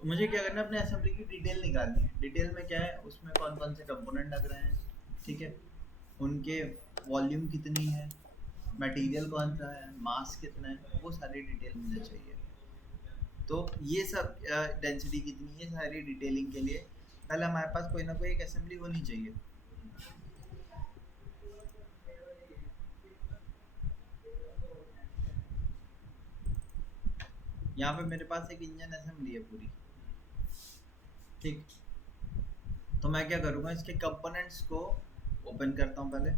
मुझे क्या करना है, अपने असेंबली की डिटेल निकालनी है। डिटेल में क्या है, उसमें कौन कौन से कंपोनेंट लग रहे हैं, ठीक है, उनके वॉल्यूम कितनी है, मटेरियल कौन सा है, मास कितना है, वो सारी डिटेल मुझे चाहिए। तो ये सब डेंसिटी कितनी है, सारी डिटेलिंग के लिए पहले हमारे पास कोई ना कोई एक असेंबली होनी चाहिए। यहाँ पे मेरे पास एक इंजन असेंबली है पूरी, ठीक। तो मैं क्या करूँगा, इसके कंपोनेंट्स को ओपन करता हूँ पहले।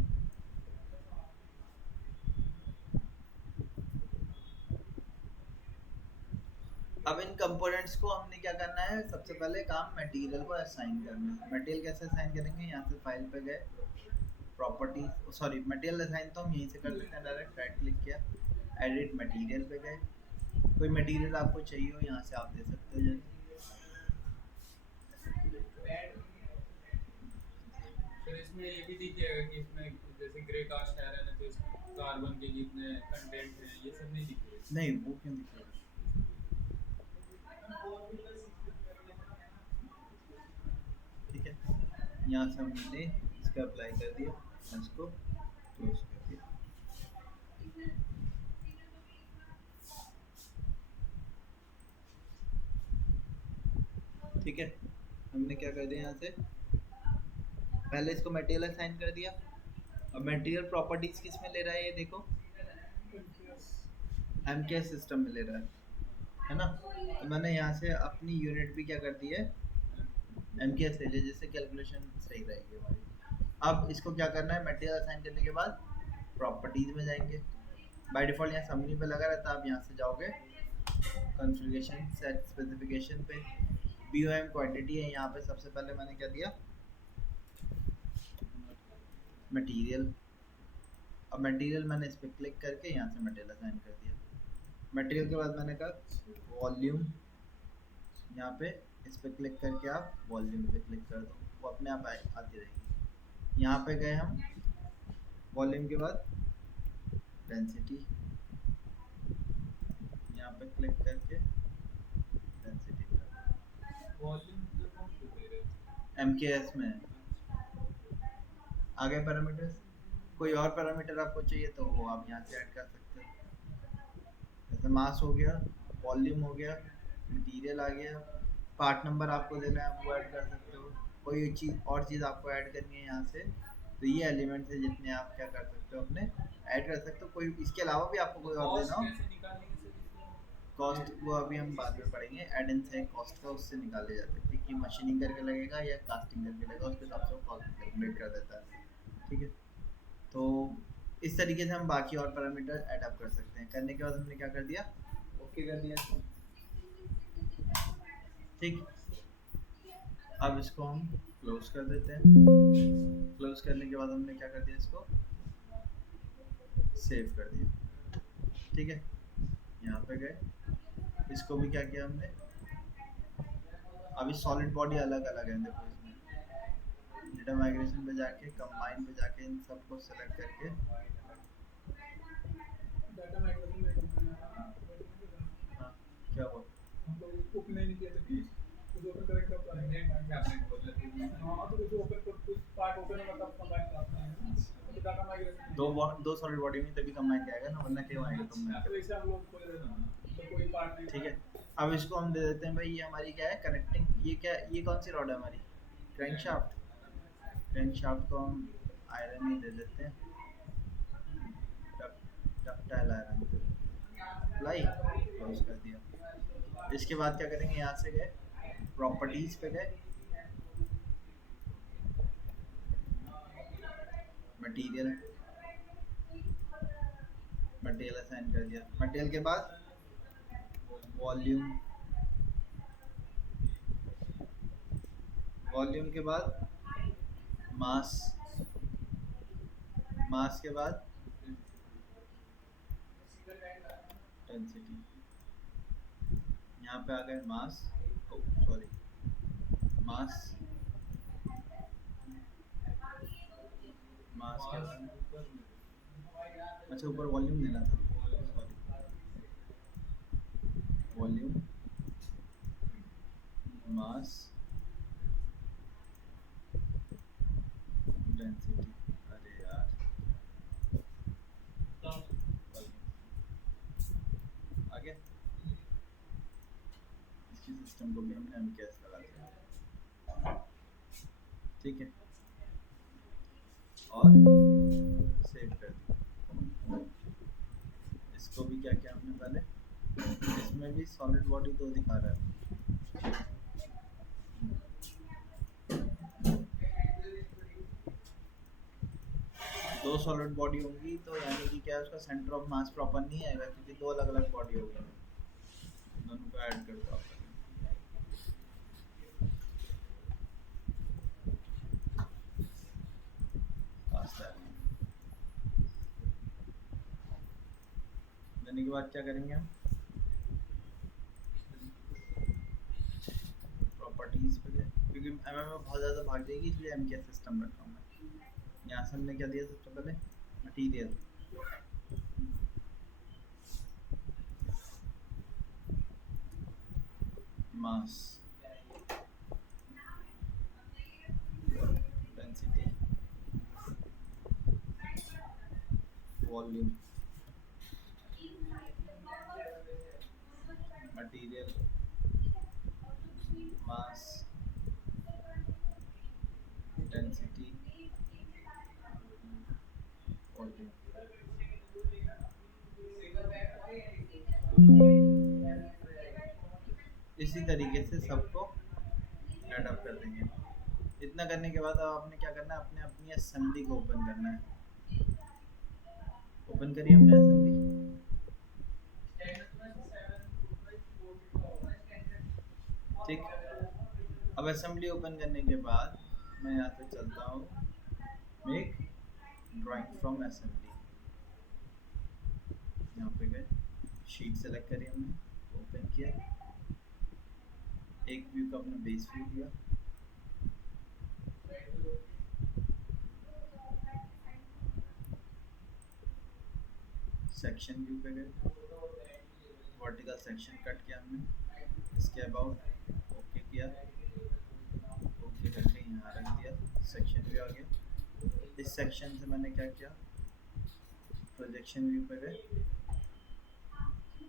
अब इन कंपोनेंट्स को हमने क्या करना है, सबसे पहले काम मटेरियल को असाइन करना है। मटेरियल कैसे असाइन करेंगे, यहाँ से फाइल पे गए, प्रॉपर्टीज, सॉरी मटेरियल असाइन तो हम यहीं से कर देते हैं, डायरेक्ट राइट क्लिक किया, एडिट मटेरियल पे गए, कोई मटेरियल आपको चाहिए हो यहाँ से आप दे सकते हो जैसे। फिर इसमें ये भी दिखेगा कि इसमें जैसे ग्रे कास्ट आयरन है तो इसमें कार्बन के जितने कंटेंट हैं ये सब नहीं दिखेगा। नहीं, वो क्यों दिखेगा, ठीक है। यहाँ से हमने इसका अप्लाई कर दिया, इसको क्लोज कर दिया, ठीक है। हमने क्या कर दिया, यहाँ से पहले इसको मटेरियल असाइन कर दिया। अब मटेरियल प्रॉपर्टीज किस में ले रहा है, ये देखो, एमके सिस्टम में ले रहा है ना। तो मैंने यहाँ से अपनी यूनिट भी क्या कर दी है, एमके से ले, जिससे कैलकुलेशन सही रहेगी हमारी। अब इसको क्या करना है, मटेरियल असाइन करने के बाद प्रॉपर्टीज में जाएंगे। बाय डिफॉल्ट यहाँ समरी पे लगा रहता है, आप यहाँ से जाओगे कॉन्फ़िगरेशन सेट स्पेसिफिकेशन पे, बीओएम क्वांटिटी है, यहाँ पे सबसे पहले मैंने क्या दिया, मटेरियल। अब मटेरियल मैंने इस पर क्लिक करके यहाँ से मटेरियल असाइन कर दिया। मटेरियल के बाद मैंने कहा वॉल्यूम, यहाँ पे इस पर क्लिक करके आप वॉल्यूम पे क्लिक कर दो, वो अपने आप आती रहेगी। यहाँ पे गए हम, वॉल्यूम के बाद डेंसिटी, यहाँ पे क्लिक करके डेंसिटी कर, वॉल्यूम जो कौन से दे रहे हैं? एमकेएस में है। आगे पैरामीटर्स, कोई और पैरामीटर आपको चाहिए तो वो आप यहाँ से ऐड कर सकते हो, जैसे मास हो गया, वॉल्यूम हो गया, मटेरियल आ गया, पार्ट नंबर आपको देना है वो ऐड कर सकते हो। कोई चीज़ और चीज़ आपको ऐड करनी है यहाँ से, तो ये एलिमेंट्स है जितने आप क्या कर सकते हो अपने ऐड कर सकते हो। कोई इसके अलावा भी आपको कोई और देना कॉस्ट हो, कैसे निकालेंगे सर इसमें? कॉस्ट वो अभी हम बाद में पढ़ेंगे, एड इन से कॉस्ट का उससे निकाले जाते हैं कि मशीनिंग करके लगेगा या कास्टिंग करके लगेगा, उसके हिसाब से वो कॉस्ट कैलकुलेट कर देता है, ठीक है। तो इस तरीके से हम बाकी और पैरामीटर ऐड अप कर सकते हैं। करने के बाद हमने क्या कर दिया, ओके कर दिया इसको, ठीक। अब इसको हम क्लोज कर देते हैं। क्लोज करने के बाद हमने क्या कर दिया, इसको सेव कर दिया, ठीक है। यहाँ पे गए, इसको भी क्या किया हमने, अभी सॉलिड बॉडी अलग अलग है, देखो इसमें डेटा माइग्रेशन पे जाके, कंबाइन पे जाके इन सबको सेलेक्ट करके, डाटा माइग्रेशन में कंपनी हाँ क्या हुआ, हम लोग ओपन नहीं किया था कि कुछ ओपन करेक्ट कर पाए नहीं मैं क्या आपने बोला था? हाँ तो कुछ ओपन कुछ पार्ट ओपन होगा तब कंबाइन करते हैं तो डाटा माइग्रेशन दो सॉलिड बॉडी में तभी कंबाइन किया गया ना, वरना क्यों आएगा तुम में। तो ऐसे हम लोग खोल रहे हैं तो कोई पार्ट नहीं, ठीक है। अब इसको हम दे देते हैं भाई, ये हमारी क्या है कनेक्टिंग, ये क्या, ये कौन सी रॉड है हमारी, क्रैंकशाफ्ट। क्रैंकशाफ्ट को हम आयरन ही दे देते हैं, डक्टाइल आयरन अप्लाई, क्लोज कर दिया। इसके बाद क्या करेंगे, यहाँ से गए प्रॉपर्टीज पे गए, मटेरियल, मटेरियल असाइन कर दिया। मटेरियल के बाद वॉल्यूम, वॉल्यूम के बाद मास, मास के बाद डेंसिटी। यहाँ पे आ गए मास, सॉरी मास, मास के बाद, अच्छा ऊपर वॉल्यूम देना था, सॉरी वॉल्यूम, मास डेंसिटी, अरे यार आगे इसकी सिस्टम को भी हमने एमकेएस लगा दिया, ठीक है, और सेव कर दिया। इसको भी क्या किया हमने पहले, इसमें भी सॉलिड बॉडी तो दिखा रहा है, दो सॉलिड बॉडी होंगी तो यानी कि क्या है, उसका सेंटर ऑफ मास प्रॉपर नहीं आएगा क्योंकि दो अलग अलग बॉडी होगी, दोनों को ऐड कर दो आप। देने के बाद क्या करेंगे हम, प्रॉपर्टीज पे गए, क्योंकि एमएम में बहुत ज़्यादा भाग जाएगी इसलिए एम के सिस्टम रखा हूँ मैं। यहाँ से हमने क्या दिया सबसे पहले, मटीरियल, मास, डेंसिटी, वॉल्यूम, मटीरियल, मास, डेंसिटी, वॉल्यूम। इसी तरीके से सबको ऐड अप कर देंगे। इतना करने के बाद अब आपने क्या करना है, अपने अपनी असेंबली को ओपन करना है। ओपन करिए अपने असेंबली, ठीक। अब असेंबली ओपन करने के बाद मैं यहाँ से चलता हूँ मेक ड्राइंग फ्रॉम असेंबली, यहाँ पे गए, शीट सेलेक्ट करी हमने, ओपन किया, एक व्यू का अपना बेस व्यू लिया, सेक्शन व्यू पे गए, वर्टिकल सेक्शन कट किया हमने, इसके अबाउट ओके किया, ओके करके यहाँ रख दिया, सेक्शन व्यू आ गया। इस सेक्शन से मैंने क्या किया, प्रोजेक्शन व्यू पे गए,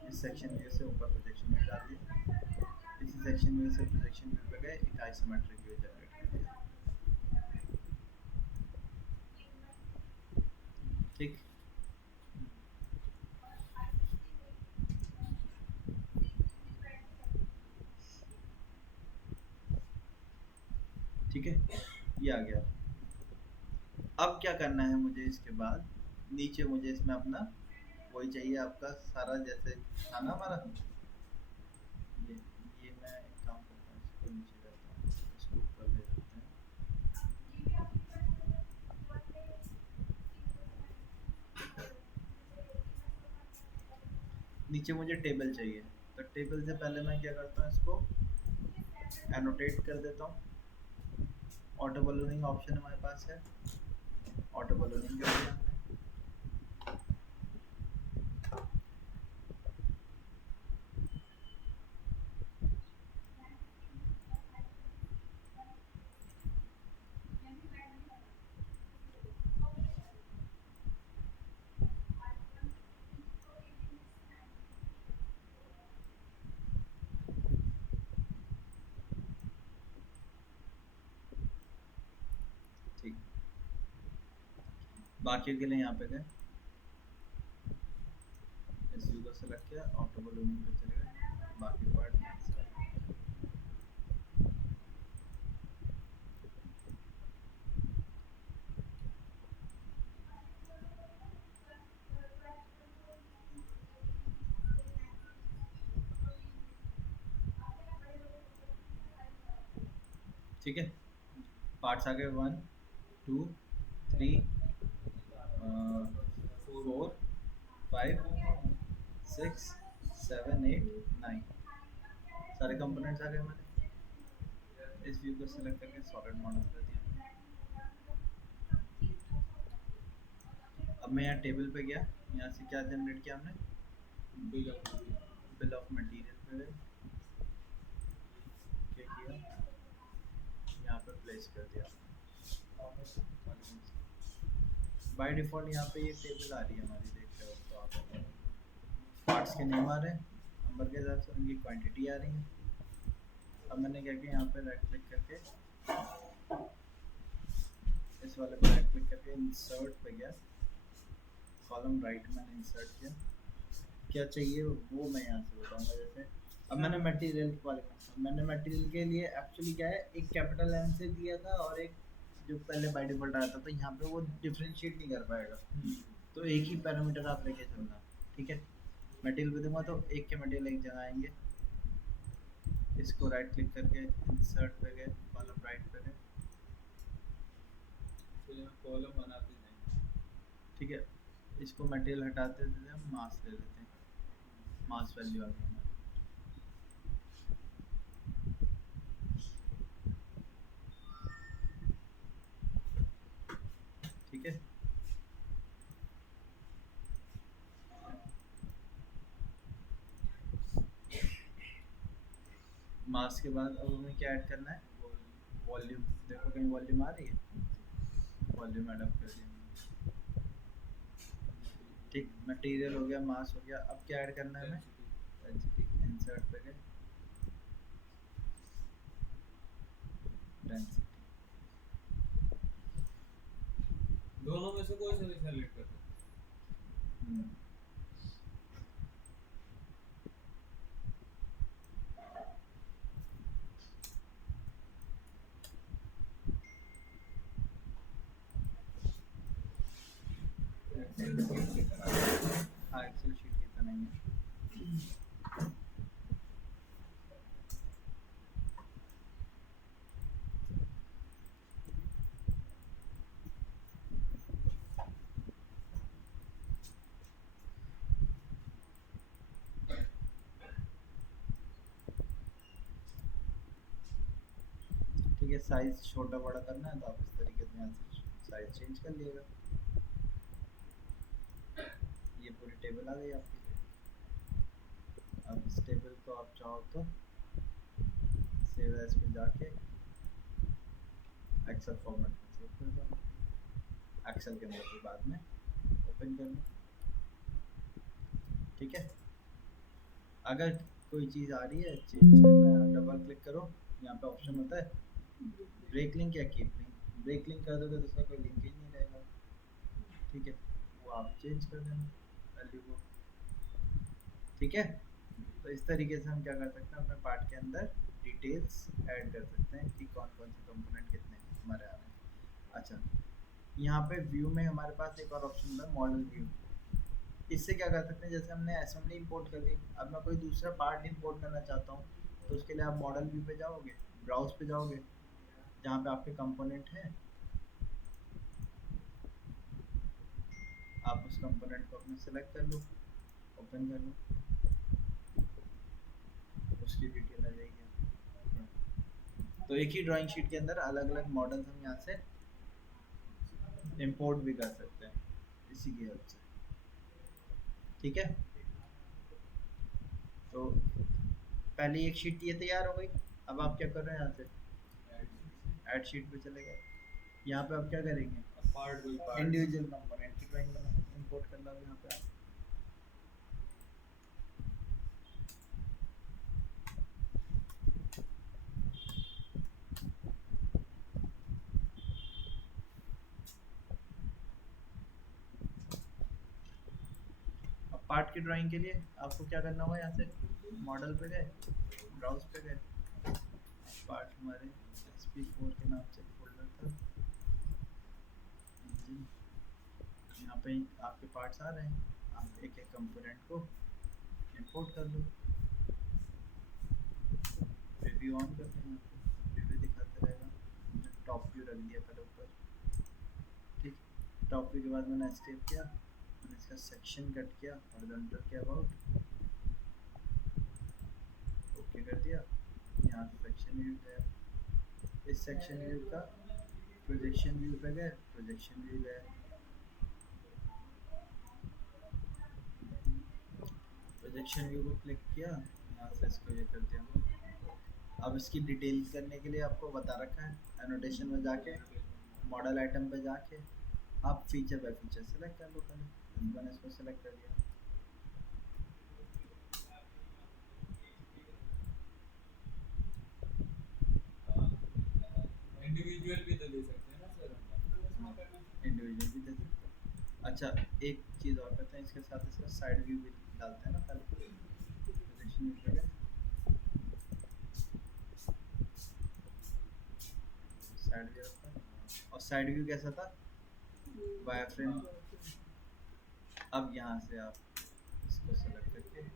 इस सेक्शन व्यू से ऊपर प्रोजेक्शन व्यू डाल दिया, इसी सेक्शन व्यू से प्रोजेक्शन व्यू पे गए, एक आइसोमेट्रिक व्यू जनरेट कर दिया, ठीक। ठीक है, ये आ गया। अब क्या करना है मुझे, इसके बाद नीचे मुझे इसमें अपना वही चाहिए आपका सारा, जैसे था ना हमारा, ये मैं एक काम करता हूँ, इसको नीचे करता हूँ, इसको ऊपर ले जाते हैं, नीचे मुझे टेबल चाहिए, तो टेबल से पहले मैं क्या करता हूँ, इसको एनोटेट कर देता हूँ। ऑटो बलूनिंग ऑप्शन हमारे पास है, ऑटो बलूनिंग कर दिया हमने, ठीक। बाकी के लिए यहाँ पे गए, इस व्यू को सेलेक्ट किया, ऑटो बलूनिंग पे चले गए, बाकी पार्ट यहाँ से ठीक है। पार्ट्स आ गए 1 2 3 4 5 6 7 8 9, सारे कंपोनेंट्स आ गए हमारे। इस व्यू को सिलेक्ट करके सॉलिड मॉडल कर दिया। अब मैं यहाँ टेबल पे गया, यहाँ से क्या जनरेट किया हमने, बिल ऑफ मटेरियल पे गए, क्या किया, पेस्ट कर दिया। बाय डिफ़ॉल्ट यहाँ पे ये टेबल आ रही है हमारी, देख रहे हो तो आप। पार्ट्स के नेम आ रहे हैं नंबर के हिसाब से, उनकी क्वांटिटी आ रही है। अब मैंने क्या किया, यहाँ पे राइट क्लिक करके इस वाले पे राइट क्लिक करके इंसर्ट पे गया, कॉलम राइट मैंने इंसर्ट किया। क्या चाहिए वो मैं यहाँ से बताऊँगा। जैसे अब मैंने मटेरियल वाले मैंने मटेरियल के लिए एक्चुअली क्या है, एक कैपिटल एम से दिया था और एक जो पहले बाय डिफ़ॉल्ट आया था, तो यहाँ पे वो डिफरेंशिएट नहीं कर पाएगा, तो एक ही पैरामीटर आप लेके चलना। ठीक है, मटेरियल पे दूंगा तो एक के मटेरियल एक जगह आएंगे। इसको राइट क्लिक करके इंसर्ट पे गए, कॉलम राइट पे गए। तो यहाँ कॉलम बनाते जाएंगे। ठीक है, इसको मटेरियल हटाते थे, हम मास ले लेते हैं, मास वैल्यू आ गई हमारी। ठीक है, मास के बाद अब हमें क्या ऐड करना है, वॉल्यूम। देखो कहीं वॉल्यूम आ रही है, वॉल्यूम एडअप कर दिया। ठीक, मटेरियल हो गया, मास हो गया। अब क्या ऐड करना है हमें, डेंसिटी। इंसर्ट पे गए, डेंसिटी। दोनों में से कोई सा भी सेलेक्ट कर सकते हम्म, हाँ एक्सेल शीट की तरह ही है। ठीक है, साइज छोटा बड़ा करना है तो आप इस तरीके से यहाँ से साइज चेंज कर लिएगा। ये पूरी टेबल आ गई आपकी। अब इस टेबल को आप चाहो तो सेव एज पे जाके एक्सेल फॉर्मेट में सेव कर दो, एक्सेल के अंदर भी बाद में ओपन कर लो। ठीक है, अगर कोई चीज़ आ रही है चेंज करना है, डबल क्लिक करो, यहाँ पे ऑप्शन होता है ब्रेक लिंक या कीप लिंक। ब्रेक लिंक कर दोगे तो उसका कोई लिंक ही नहीं रहेगा। ठीक है, वो आप चेंज कर देना वैल्यू को। ठीक है, तो इस तरीके से हम क्या कर सकते हैं, अपने पार्ट के अंदर डिटेल्स ऐड कर सकते हैं कि कौन कौन से कंपोनेंट कितने हमारे आ रहे हैं। अच्छा, यहाँ पे व्यू में हमारे पास एक और ऑप्शन होता है मॉडल व्यू। इससे क्या कर सकते हैं, जैसे हमने असेंबली इंपोर्ट कर ली, अब मैं कोई दूसरा पार्ट इंपोर्ट करना चाहता हूँ, तो उसके लिए आप मॉडल व्यू पे जाओगे, ब्राउज पे जाओगे, जहाँ पे आपके कंपोनेंट हैं, आप उस कंपोनेंट को अपने सेलेक्ट कर लो, ओपन कर लो, उसकी डिटेल आ जाएगी। तो एक ही ड्राइंग शीट के अंदर अलग अलग मॉडल्स हम यहाँ से इंपोर्ट भी कर सकते हैं इसी की हेल्प से। ठीक है, तो पहली एक शीट ये तैयार हो गई। अब आप क्या कर रहे हैं, यहाँ से ऐड शीट पे चले गए। यहाँ पे आप क्या करेंगे, हैं। Part by part individual component की ड्राइंग बना इंपोर्ट कर लो यहाँ पे आप। अब पार्ट की ड्राइंग के लिए आपको क्या करना होगा, यहाँ से मॉडल पे गए, ब्राउज पे गए, पार्ट हमारे SP4 के नाम से फोल्डर था, यहाँ पे आपके पार्ट्स आ रहे हैं, आप एक एक कंपोनेंट को इंपोर्ट कर लो। रिव्यू ऑन करते हैं, रिव्यू दिखाते रहेगा। टॉप व्यू रख दिया पहले ऊपर। ठीक, टॉप व्यू के बाद मैंने एस्केप किया, मैंने इसका सेक्शन कट किया, हॉरिजॉन्टल के अबाउट ओके कर दिया। यहाँ से सेक्शन व्यू गया, इस सेक्शन व्यू का प्रोजेक्शन व्यू पे गए, प्रोजेक्शन व्यू गए, प्रोजेक्शन व्यू को क्लिक किया, यहाँ से इसको ये कर दिया अब इसकी डिटेल करने के लिए आपको बता रखा है, एनोटेशन में जाके मॉडल आइटम पे जाके आप फीचर बाय फीचर सेलेक्ट कर लो पहले। जैसे मैंने इसको सेलेक्ट कर दिया। इंडिविजुअल भी तो दे सकते हैं ना सर हम। इंडिविजुअल भी दे सकते हैं। अच्छा एक चीज़ और करते हैं, इसके साथ इसका साइड व्यू भी डालते हैं ना पहले। पोजीशन व्यू पे गए, साइड व्यू रखते हैं। और साइड व्यू कैसा था, वायरफ्रेम। अब यहाँ से आप इसको सेलेक्ट करके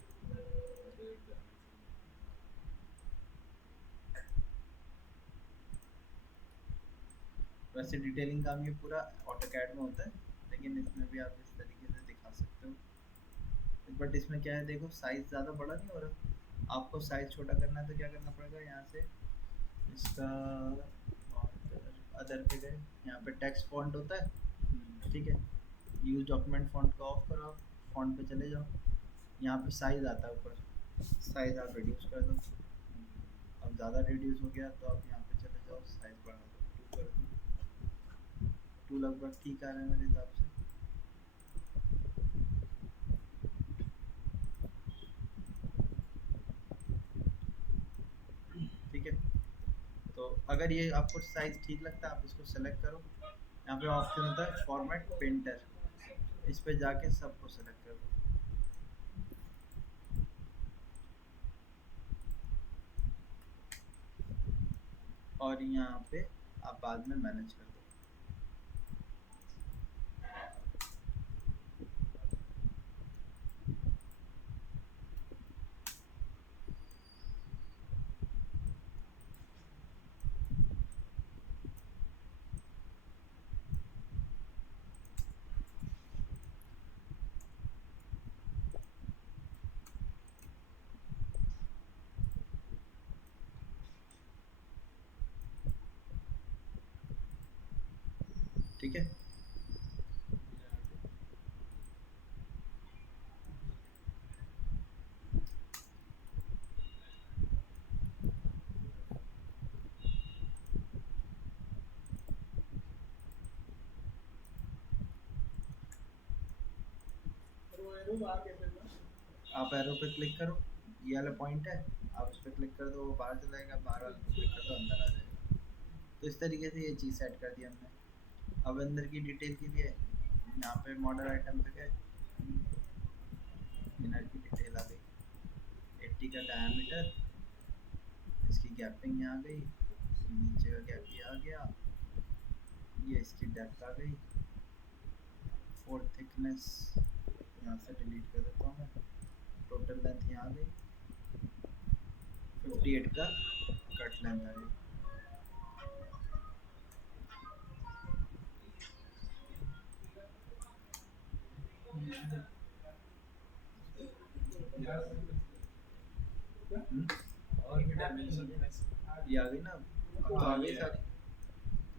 वैसे डिटेलिंग काम ये पूरा ऑटोकैड में होता है, लेकिन इसमें भी आप इस तरीके से दिखा सकते हो। बट इसमें क्या है, देखो साइज ज़्यादा बड़ा नहीं हो रहा। आपको साइज छोटा करना है तो क्या करना पड़ेगा, यहाँ से इसका अदर पे गए, यहाँ पे टेक्स्ट फॉन्ट होता है, ठीक है। यूज डॉक्यूमेंट फॉन्ट का ऑफ करो, आप फॉन्ट पे चले जाओ, यहाँ पे साइज आता है ऊपर, साइज आप रिड्यूस कर दो। अब ज़्यादा रिड्यूस हो गया तो आप यहाँ पे चले जाओ, साइज बढ़ा दो, 2 कर दो। 2 लगभग ठीक आ रहा है मेरे हिसाब से। ठीक है, तो अगर ये आपको साइज ठीक लगता है आप इसको सेलेक्ट करो। यहाँ पे ऑप्शन होता है फॉर्मेट पेंटर, इस पे जाके सबको सेलेक्ट कर दो। और यहाँ पे आप बाद में मैनेज कर दो। ठीक है, वो एरो बाहर कैसे हुआ? आप एरो पे क्लिक करो, ये वाला पॉइंट है, आप उस पर क्लिक कर दो, वो बाहर चला जाएगा, बाहर वाले पे क्लिक कर दो, अंदर आ जाएगा। तो इस तरीके से ये चीज़ सेट कर दी हमने। अब अंदर की डिटेल के लिए यहाँ पे मॉडल आइटम पे गए, इनर की डिटेल आ गई, 80 का डायमीटर, इसकी गैपिंग यहाँ आ गई, नीचे का गैप ये आ गया, ये इसकी डेप्थ आ गई, 4 थिकनेस यहाँ से डिलीट कर देता हूँ मैं, टोटल लेंथ यहाँ आ गई, 58 का कट लेंथ आ गई। और भी डायमेंशन ये आ गई ना, अब तो आ गई सारी,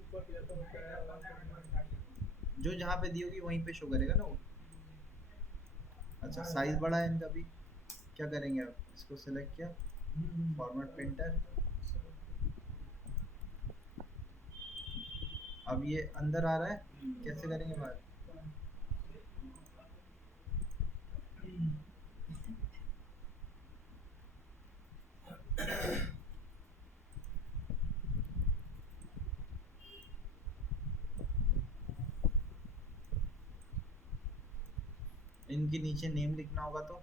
ऊपर दिया तो क्या है? जो जहाँ पे दी होगी वहीं पे शो करेगा ना वो। अच्छा साइज बड़ा है इनका भी, क्या करेंगे आप, इसको सेलेक्ट किया, फॉर्मेट प्रिंटर, अब ये अंदर आ रहा है, कैसे करेंगे बात, इनके नीचे नेम लिखना होगा तो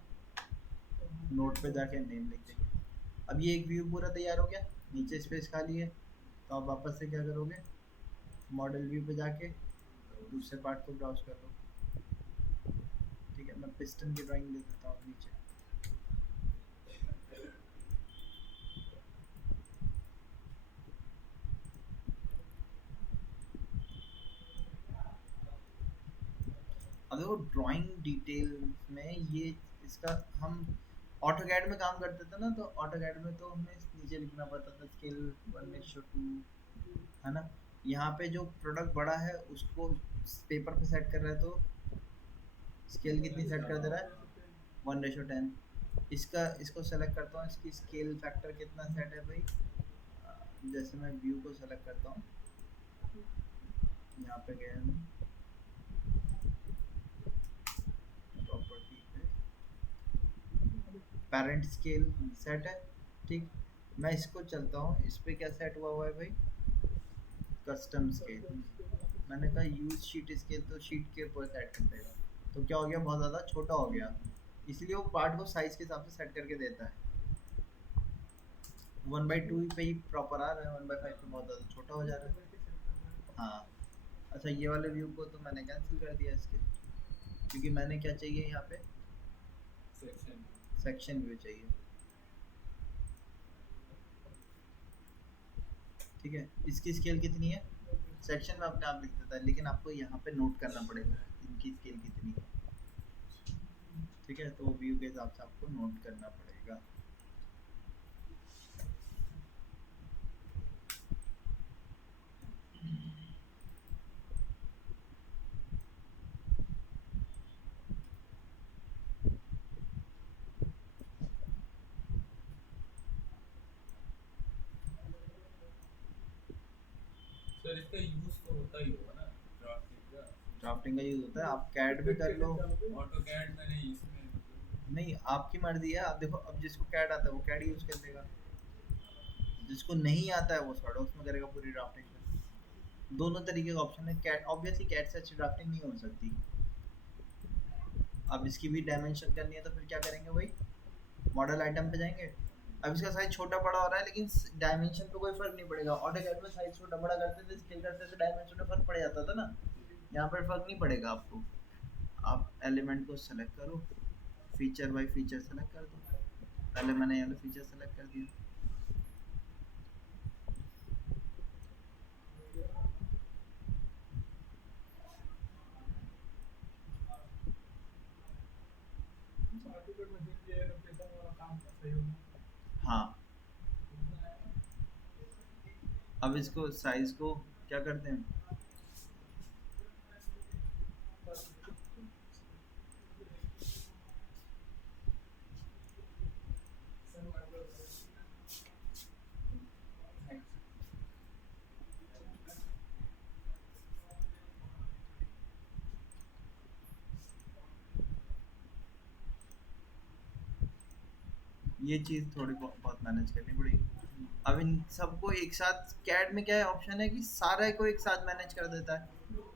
नोट पे जाके नेम लिख देंगे। अब ये एक व्यू पूरा तैयार हो गया, नीचे स्पेस खाली है, तो आप वापस से क्या करोगे, मॉडल व्यू पे जाके दूसरे पार्ट को ब्राउज कर लो। ठीक है, मैं पिस्टन की ड्राइंग दे देता हूँ नीचे। अब देखो ड्राइंग डिटेल में ये इसका हम ऑटोकैड में काम करते थे ना, तो ऑटोकैड में तो हमें नीचे लिखना पड़ता था स्केल 1:2, है ना। यहाँ पे जो प्रोडक्ट बड़ा है उसको पेपर पे सेट कर रहा है, तो स्केल कितनी सेट कर दे रहा है, 1:10। इसको सेलेक्ट करता हूँ, इसकी स्केल फैक्टर कितना सेट है भाई। जैसे मैं व्यू को सेलेक्ट करता हूँ, यहाँ पे गए हम प्रॉपर्टी पे, पेरेंट स्केल सेट है, ठीक। मैं इसको चलता हूँ, इस पे क्या सेट हुआ है भाई, कस्टम स्केल। मैंने कहा यूज शीट स्केल, तो शीट के ऊपर सेट कर देगा, तो क्या हो गया, बहुत ज़्यादा छोटा हो गया, इसलिए वो पार्ट को साइज के हिसाब से सेट करके देता है। 1/2 पे ही प्रॉपर आ रहा है, 1/5 पे बहुत ज़्यादा छोटा हो जा रहा है। हाँ, अच्छा ये वाले व्यू को तो मैंने कैंसिल कर दिया इसके, क्योंकि मैंने क्या चाहिए यहाँ पे, सेक्शन। सेक्शन व्यू चाहिए, ठीक है। इसकी स्केल कितनी है, सेक्शन में अपने आप लिख देता है, लेकिन आपको यहाँ पे नोट करना पड़ेगा इनकी स्केल कितनी है, ठीक है। तो व्यू के हिसाब से आपको नोट करना पड़ेगा। सर इसका यूज तो होता ही होगा ना ड्राफ्टिंग का। ड्राफ्टिंग का यूज होता है, आप कैड में कर लो। ऑटोकैड में नहीं, इसमें मतलब नहीं, आपकी मर्जी है, आप देखो, अब जिसको कैड आता है वो कैड यूज कर लेगा, जिसको नहीं आता है वो सॉडॉक्स में करेगा पूरी ड्राफ्टिंग में। दोनों तरीके का ऑप्शन है। कैट ऑब्वियसली कैट से अच्छी ड्राफ्टिंग नहीं हो सकती। अब इसकी भी डायमेंशन करनी है तो फिर क्या करेंगे भाई, मॉडल आइटम पे जाएंगे। अब इसका साइज छोटा बड़ा हो रहा है, लेकिन डायमेंशन पे कोई फर्क नहीं पड़ेगा। ऑटोकैड में साइज छोटा बड़ा करते थे, स्केल करते थे, डायमेंशन में फर्क पड़ जाता था ना, यहाँ पर फर्क नहीं पड़ेगा आपको। आप एलिमेंट को सेलेक्ट करो, फीचर बाय फीचर सेलेक्ट कर दो। पहले मैंने यहाँ फीचर सेलेक्ट कर दिया, आर्टिकल में ये लोकेशन वाला काम सही होगा। हाँ। अब इसको साइज को क्या करते हैं, ये चीज़ थोड़ी बहुत मैनेज करनी पड़ेगी। अब इन सबको एक साथ, कैड में क्या है ऑप्शन है कि सारे को एक साथ मैनेज कर देता है।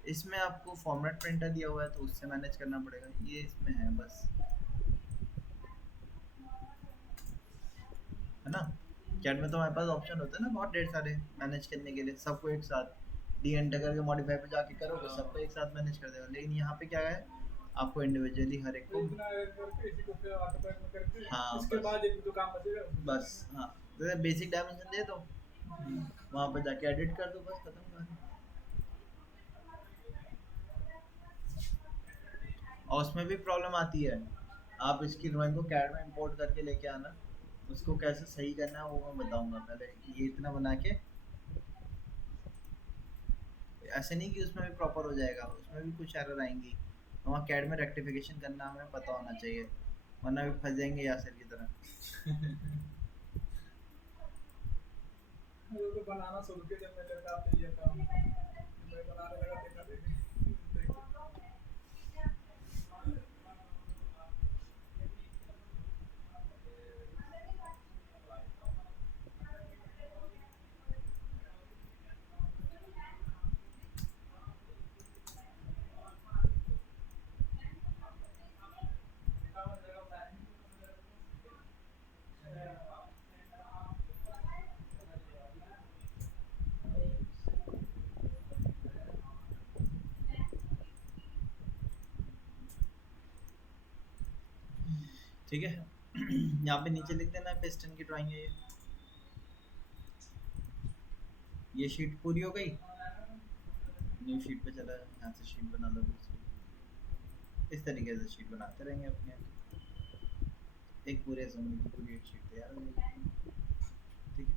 इसमें आपको फॉर्मेट प्रिंटर दिया हुआ है तो उससे मैनेज करना पड़ेगा, ये इसमें है बस, है ना। कैड में तो हमारे पास ऑप्शन होते हैं ना बहुत ढेर सारे मैनेज करने के लिए, सबको एक साथ डी एंटर करके मॉडिफाई पे जाके करोगे, सबको एक साथ मैनेज कर देगा। लेकिन यहाँ पे क्या है, आपको इंडिविजुअली हर एक तो को, इतना ऐड करके इसी को फिर ऑटोकैड में करके हाँ इसके बस, बाद एक दो काम बचेगा बस हाँ, जैसे बेसिक डायमेंशन दे दो, वहाँ पर जाके एडिट कर दो, बस खत्म कहानी। और उसमें भी प्रॉब्लम आती है, आप इसकी ड्राइंग को कैड में इंपोर्ट करके लेके आना, उसको कैसे सही करना है वो मैं बताऊंगा। पहले ये इतना बना के, ऐसे नहीं कि उसमें भी प्रॉपर हो जाएगा, उसमें भी कुछ एरर आएंगी, तो वहाँ कैड में रेक्टिफिकेशन करना हमें पता होना चाहिए, वरना भी फंस जाएंगे यासर की तरह। वो तो बनाना शुरू किया जब मैंने कहा था ये काम मैं बनाने लगा देखा देखा ठीक है। यहाँ पे नीचे लिख देना पिस्टन की ड्राइंग है ये शीट पूरी हो गई, न्यू शीट पे चला, यहाँ से शीट बना लो दूसरी। इस तरीके से शीट बनाते रहेंगे अपने, एक पूरे असेंबली की पूरी एक शीट तैयार हो जाएगी, ठीक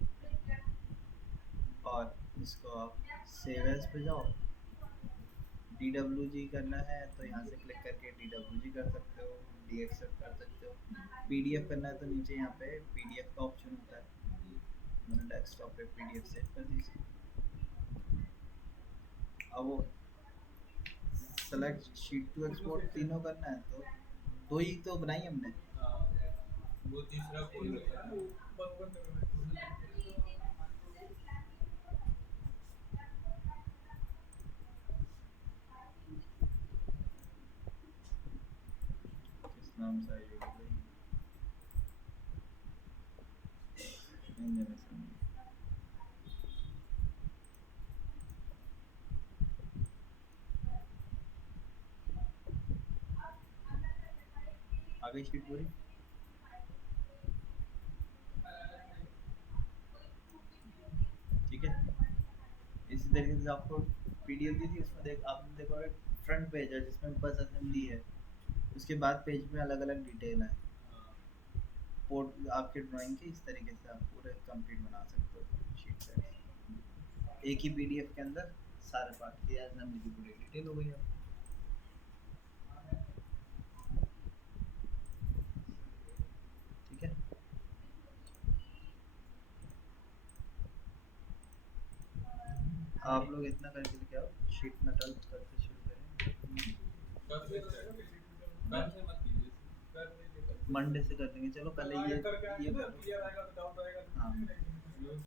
है। और इसको आप सेव एज पे जाओ, DWG करना है तो यहाँ से क्लिक करके DWG कर सकते हो, ऑटोमेटिकली एक्सेप्ट कर सकते हो। पीडीएफ करना है तो नीचे यहाँ पे पीडीएफ का ऑप्शन होता है, मैंने डेस्कटॉप पे पीडीएफ सेव कर दीजिए। अब वो सेलेक्ट शीट टू एक्सपोर्ट तीनों करना है तो दो ही तो बनाई हमने। हाँ, वो तीसरा खोल रखा है। बंद कर। किस नाम से आई होगी भाई, नहीं जाने से आगे शीट पूरी। ठीक है, इसी तरीके से आपको पीडीएफ दी थी, उसमें देख आपने देखो एक फ्रंट पेज है जिसमें बस असेंबली है, उसके बाद पेज में अलग अलग डिटेल है। हाँ, पोर्ट आपके ड्राइंग के इस तरीके से आप पूरे कंप्लीट बना सकते हो शीट से, एक ही पीडीएफ के अंदर सारे पार्ट की असेंबली की पूरी डिटेल हो गई आपकी। ठीक है, आप लोग इतना करके लेके आओ, शीट मेटल करके शुरू करें। कब से start करें? कल से मत कीजिए, कर लीजिए कल से। मंडे से कर देंगे, चलो पहले ये करके आएंगे ना, करो। क्लियर आएगा तो डाउट आएगा। हाँ।